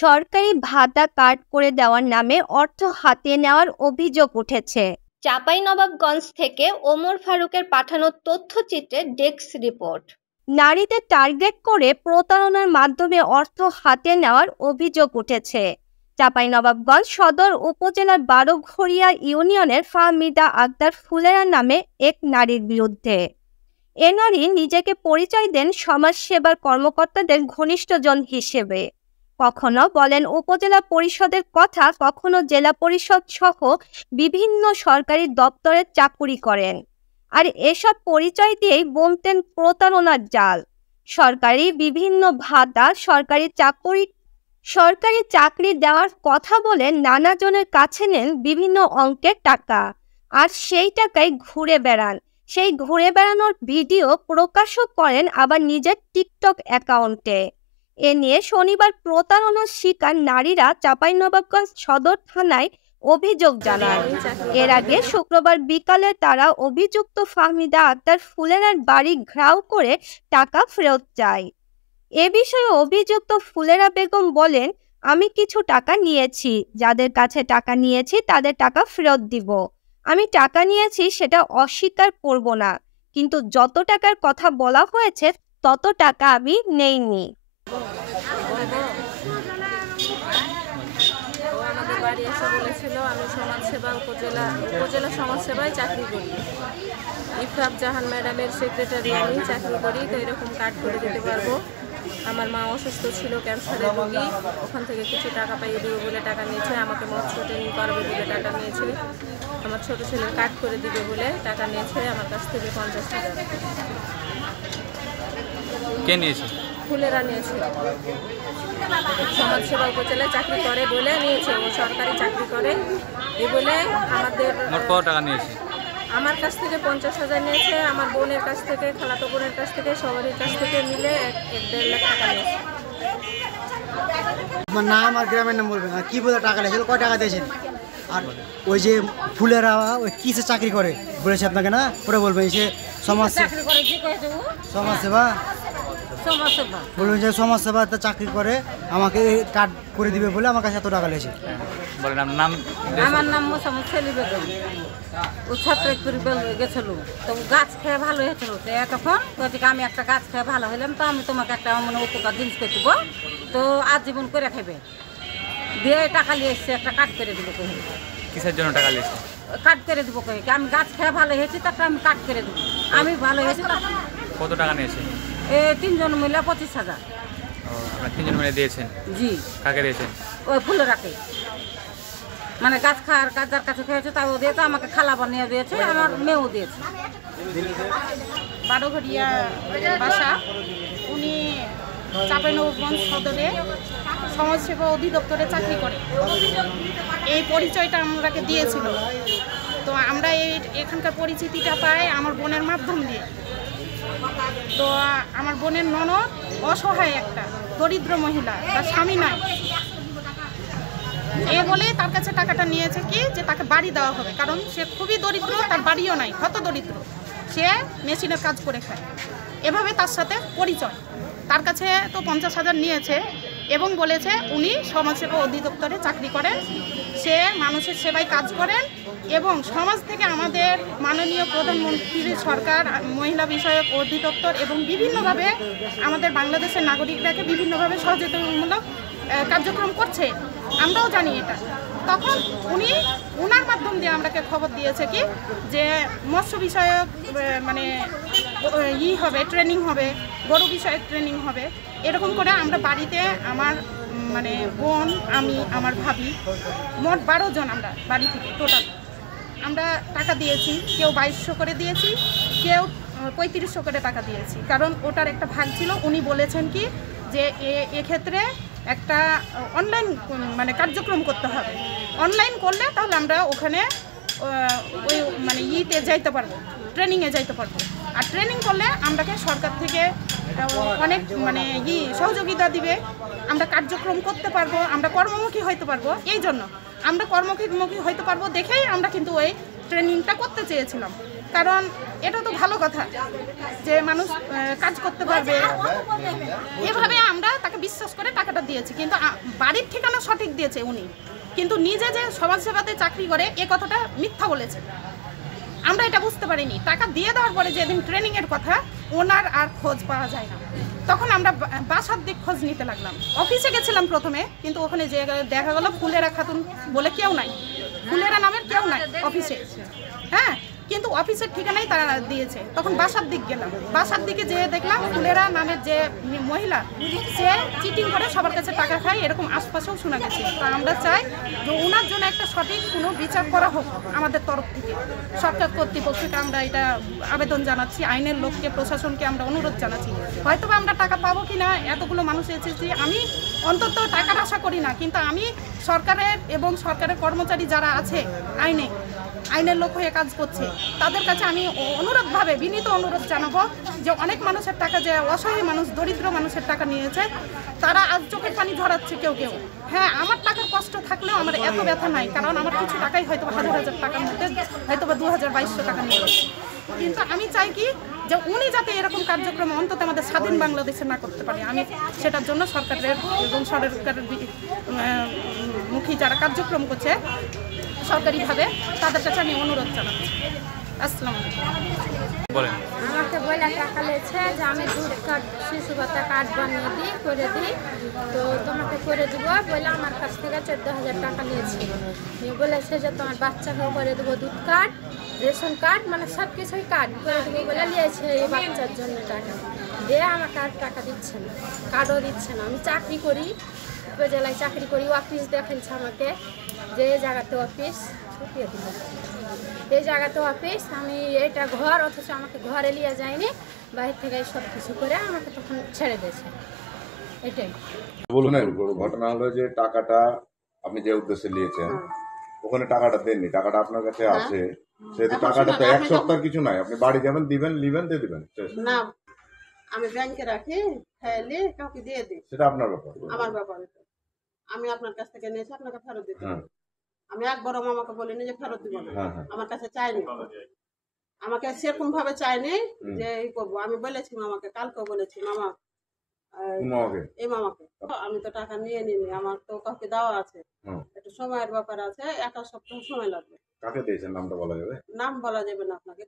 সরকারি ভাতা কাট করে দেওয়ার নামে অর্থ হাতিয়ে নেওয়ার অভিযোগ উঠেছে। চাঁপাইনবাবগঞ্জ থেকে ওমর ফারুকের পাঠানো তথ্যচিত্রে ডেস্ক রিপোর্ট। নারীদের টার্গেট করে প্রতারণার মাধ্যমে অর্থ হাতিয়ে নেওয়ার অভিযোগ উঠেছে চাঁপাইনবাবগঞ্জ সদর উপজেলার বারোঘড়িয়া ইউনিয়নের ফাহমিদা আক্তার ফুলেরা নামে এক নারীর বিরুদ্ধে। এ নারী নিজেকে পরিচয় দেন সমাজসেবার কর্মকর্তাদের ঘনিষ্ঠজন হিসেবে। কখনো বলেন উপজেলা পরিষদের কথা, কখনো জেলা পরিষদ সহ বিভিন্ন সরকারি দপ্তরে চাকুরি করেন। আর এসব পরিচয় দিয়েই বলতেন প্রতারণার জাল। সরকারি বিভিন্ন ভাতা, সরকারি চাকরি দেওয়ার কথা বলে নানা জনের কাছে নেন বিভিন্ন অঙ্কের টাকা, আর সেই টাকায় ঘুরে বেড়ান। সেই ঘুরে বেড়ানোর ভিডিও প্রকাশও করেন আবার নিজের টিকটক অ্যাকাউন্টে। এ নিয়ে শনিবার প্রতারণার শিকার নারীরা চাঁপাইনবাবগঞ্জ সদর থানায় অভিযোগ জানান। এর আগে শুক্রবার বিকালে তারা অভিযুক্ত ফাহমিদা আক্তার ফুলেরার বাড়ি ঘেরাও করে টাকা ফেরত চায়। এ বিষয়ে অভিযুক্ত ফুলেরা বেগম বলেন, আমি কিছু টাকা নিয়েছি, যাদের কাছে টাকা নিয়েছি তাদের টাকা ফেরত দিব। আমি টাকা নিয়েছি সেটা অস্বীকার করব না, কিন্তু যত টাকার কথা বলা হয়েছে তত টাকা আমি নেইনি। আমাদের বাড়ি এসে বলেছিল আমি সমাজসেবা উপজেলা সমাজসেবায় চাকরি করি, ইফরাত জাহান ম্যাডামের সেক্রেটারি আমি চাকরি করি, তো এরকম কার্ড করে দিতে পারবো। আমার মা অসুস্থ ছিল, ক্যান্সারের রোগী, ওখান থেকে কিছু টাকা পাইয়ে দেবে বলে টাকা নিয়েছে, আমাকে মৎস্য ট্রেনিং করাবে বলে টাকা নিয়েছে, আমার ছোট ছেলের কার্ড করে দিবে বলে টাকা নিয়েছে আমার কাছ থেকে 50,000। কে নিয়েছে? ফুলেরা নিয়েছে। সমাজসেবা উপজেলায় চাকরি করে বলে নিয়েছে, ও সরকারি চাকরি করে এ বলে আমাদের। কত টাকা নিয়েছে? আমার কাছ থেকে 50,000 নিয়েছে, আমার বোনের কাছ থেকে, খালাতো বোনের কাছ থেকে, সবারই কাছ থেকে মিলে 1-1.5 লাখ টাকা নিয়েছে। আমার নাম আর গ্রামের নাম বলবেন, আর কি বলে টাকা নিয়েছিল, কয় টাকা দিয়েছেন, আর ওই যে ফুলেরা ওই কিসে চাকরি করে বলেছে আপনাকে না, ওটা বলবেন। সে সমাজসেবা বলবেন যে সমাজসেবাতে চাকরি করে, আমাকে কার্ড করে দিবে বলে আমার কাছে এত টাকা নিয়েছে। আমার নাম মোসাম্মদ সেলি বেগম। ও ছাত্র গেছিল, তো গাছ খেয়ে ভালো হয়েছিল, তখন আমি একটা গাছ খেয়ে ভালো হলাম, তো আমি তোমাকে একটা মানে উপকার জিনিস করে দেবো, তো আজীবন করে খাবে দিয়ে টাকা নিয়ে এসছে, একটা কাট করে দিব। কিসের জন্য টাকা নিয়েছে? কাট করে দিব কই, আমি গাছ খেয়ে ভালো হয়েছি, তাকে আমি কাট করে দেবো, আমি ভালো হয়েছি। কত টাকা নিয়েছে? 3 জন মিলে 25,000। 3 জন মিলে দিয়েছেন? জি। কাকে দিয়েছেন? ওই ফুলেরাকে, মানে গাছ খাওয়ার যার কাছে খেয়েছে তাও দিয়েছে, আমাকে খালা বানিয়ে দিয়েছে, আমার মেয়েও দিয়েছে। বারোঘড়িয়া বাসা, উনি চাঁপাইনবাবগঞ্জ সদরে সমাজসেবা অধিদপ্তরে চাকরি করে। এই পরিচয়টা আমাকে দিয়েছিল, তো আমরা এখানকার পরিচিতিটা পাই আমার বোনের মাধ্যম দিয়ে। তো আমার বোনের ননদ অসহায় একটা দরিদ্র মহিলা, তার স্বামী নাই, এ বলে তার কাছে টাকাটা নিয়েছে কি যে তাকে বাড়ি দেওয়া হবে, কারণ সে খুবই দরিদ্র, তার বাড়িও নাই, হত দরিদ্র, সে মেশিনের কাজ করে খায়। এভাবে তার সাথে পরিচয়, তার কাছে তো 50,000 নিয়েছে এবং বলেছে উনি সমাজসেবা অধিদপ্তরে চাকরি করেন, সে মানুষের সেবায় কাজ করেন এবং সমাজ থেকে আমাদের মাননীয় প্রধানমন্ত্রী সরকার মহিলা বিষয়ক অধিদপ্তর এবং বিভিন্নভাবে আমাদের বাংলাদেশের নাগরিকরাকে বিভিন্নভাবে সচেতনমূলক কার্যক্রম করছে, আমরাও জানি এটা। তখন উনি ওনার মাধ্যম দিয়ে আমাকে খবর দিয়েছে কি যে মৎস্য বিষয়ক মানে হবে, ট্রেনিং হবে, গরু বিষয়ক ট্রেনিং হবে, এরকম করে আমরা বাড়িতে আমার মানে বোন, আমি, আমার ভাবি, মোট 12 জন আমরা বাড়ি থেকে টোটাল আমরা টাকা দিয়েছি। কেউ 2200 করে দিয়েছি, কেউ 3500 করে টাকা দিয়েছি, কারণ ওটার একটা ভাগ ছিল। উনি বলেছেন কি যে এক্ষেত্রে একটা অনলাইন মানে কার্যক্রম করতে হবে, অনলাইন করলে তাহলে আমরা ওখানে ওই মানে যাইতে পারবো, ট্রেনিংয়ে যাইতে পারবো, আর ট্রেনিং করলে আমরাকে সরকার থেকে অনেক মানে সহযোগিতা দিবে, আমরা কার্যক্রম করতে পারবো, আমরা কর্মমুখী হইতে পারবো। এই জন্য আমরা কর্মমুখী হইতে পারবো দেখেই আমরা কিন্তু ওই ট্রেনিংটা করতে চেয়েছিলাম। কারণ এটা তো ভালো কথা যে মানুষ কাজ করতে পারবে, এভাবে আমরা তাকে বিশ্বাস করে টাকাটা দিয়েছি। কিন্তু বাড়ির ঠিকানা সঠিক দিয়েছে উনি, কিন্তু নিজে যে সমাজসেবাতে চাকরি করে এ কথাটা মিথ্যা বলেছে। আমরা এটা বুঝতে পারিনি। টাকা দিয়ে দেওয়ার পরে যেদিন ট্রেনিংয়ের কথা, ওনার আর খোঁজ পাওয়া যায় না। তখন আমরা বাসার দিক খোঁজ নিতে লাগলাম। অফিসে গেছিলাম প্রথমে, কিন্তু ওখানে যে দেখা গেল ফুলেরা খাতুন বলে কেউ নাই, ফুলেরা নামের কেউ নাই অফিসে। হ্যাঁ, কিন্তু অফিসের ঠিকানাই তারা দিয়েছে। তখন বাসার দিক গেলাম, বাসার দিকে যেয়ে দেখলাম ফুলেরা নামের যে মহিলা, সে চিটিং করে সবার কাছে টাকা খায়, এরকম আশপাশেও শোনা গেছে। তা আমরা চাই যে ওনার জন্য একটা সঠিক কোনো বিচার করা হোক আমাদের তরফ থেকে। সরকার কর্তৃপক্ষকে আমরা এটা আবেদন জানাচ্ছি, আইনের লোককে, প্রশাসনকে আমরা অনুরোধ জানাচ্ছি। হয়তো আমরা টাকা পাবো কি না, এতগুলো মানুষ এসেছি, আমি অন্তত টাকার আশা করি না, কিন্তু আমি সরকারের এবং সরকারের কর্মচারী যারা আছে আইনের লোক হয়ে কাজ করছে, তাদের কাছে আমি অনুরোধভাবে বিনীত অনুরোধ জানাবো যে অনেক মানুষের টাকা, যে অসহায় মানুষ, দরিদ্র মানুষের টাকা নিয়েছে, তারা আজ চোখের পানি ঝরাচ্ছে কেউ কেউ। হ্যাঁ, আমার টাকার কষ্ট থাকলেও আমার এত ব্যথা নাই, কারণ আমার কিছু টাকাই হয়তো হাজার হাজার টাকার মধ্যে হয়তো বা 2200 টাকা নিয়ে। কিন্তু আমি চাই কি যে উনি যাতে এরকম কার্যক্রম অন্তত আমাদের স্বাধীন বাংলাদেশে না করতে পারে। আমি সেটার জন্য সরকারের এবং সরকারের মুখী যারা কার্যক্রম করছে সরকারিভাবে, তাদের কাছে আমি অনুরোধ জানাচ্ছি। আসসালামু আলাইকুম। বলেন। আমাকে বলে টাকা লেছে যে আমি দুধ কার্ড, শিশু ভাতা কার্ড বানিয়ে দিই, করে দিই, তো তোমাকে করে দিব বলে আমার কাছ থেকে 14,000 টাকা নিয়েছি। নিয়ে বলেছে যে তোমার বাচ্চাকেও করে দেবো দুধ কার্ড, রেশন কার্ড, মানে সব কিছুই কার্ড করে দেবো বলে নিয়েছে এই বাচ্চার জন্য টাকা দিয়ে। আমাকে আর টাকা দিচ্ছে না, কার্ডও দিচ্ছে না। আমি চাকরি করি, উপজেলায় চাকরি করি, অফিস দেখাচ্ছে আমাকে যে এই জায়গাতে অফিস, এই জায়গাতে অফিস, আমি এটা ঘর, অথচ আমাকে ঘরে নিয়ে যায়নি, বাইরে থেকে সব কিছু করে আমাকে তখন ছেড়ে দিয়েছে। এটাই বলুন। ঘটনা হলো যে টাকাটা আপনি যে উদ্দেশ্যে নিয়েছেন ওখানে টাকাটা দেননি, টাকাটা আপনার কাছে আছে, সেহেতু টাকাটা তো এক সপ্তাহ কিছু নাই, আপনি বাড়ি যাবেন, দিবেন, নিবেন, দিয়ে দিবেন না। আমি ব্যাংকে রাখি, খাইলে কাউকে দিয়ে দিই, সেটা আপনার ব্যাপার, আমার ব্যাপার। আমি আপনার কাছ থেকে নিয়েছি, আপনাকে ফেরত দিতে। আমি একবারও মামাকে বলিনি যে ফেরত দিব না, আমার কাছে চাইনি, আমাকে সেরকম ভাবে চাইনি যে এই করবো। আমি বলেছি মামাকে, কালকেও বলেছি মামা, এই মামাকে, আমি তো টাকা নিয়ে নিনি, আমার তো কাউকে দেওয়া আছে, একটু সময়ের ব্যাপার আছে, 1 সপ্তাহ সময় লাগবে। কাকে দিয়েছেন নামটা বলা যাবে? নাম বলা যাবে না আপনাকে।